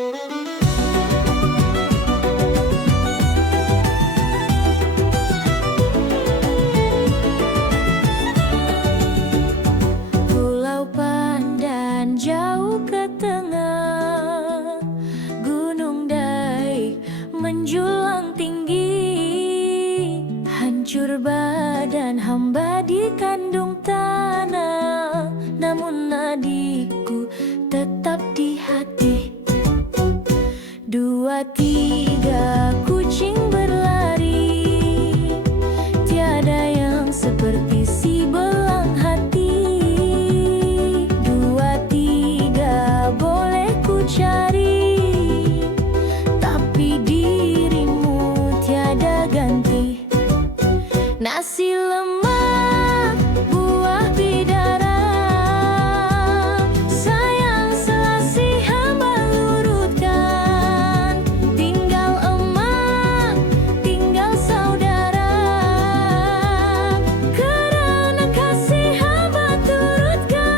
Pulau Pandan jauh ke tengah, Gunung Daik menjulang tinggi. Hancur badan hamba di kandung tanah, namun adikku tetap di hati. Dua tiga kucing berlari, tiada yang seperti si belang hati. Dua tiga boleh ku cari, tapi dirimu tiada ganti. Nasi lemak, buah bidara, sayang selasih hamba lurutkan. Tinggal emak, tinggal saudara, kerana kasih hamba turutkan.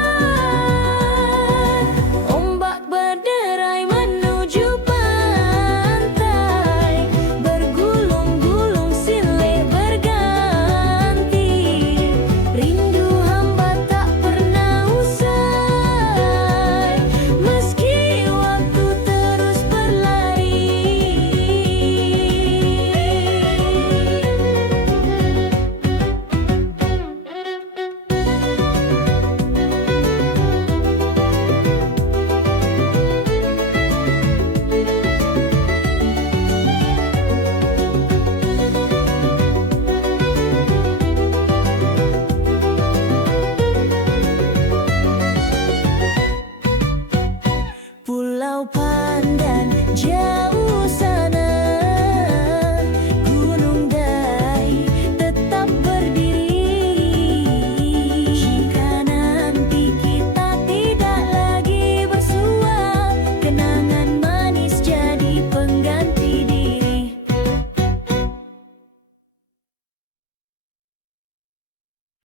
Ombak berderai menuju pantai, bergulung-gulung silih berganti. Rindu hamba tak pernah usai, meski waktu terus berlari. Pulau Pandan jauh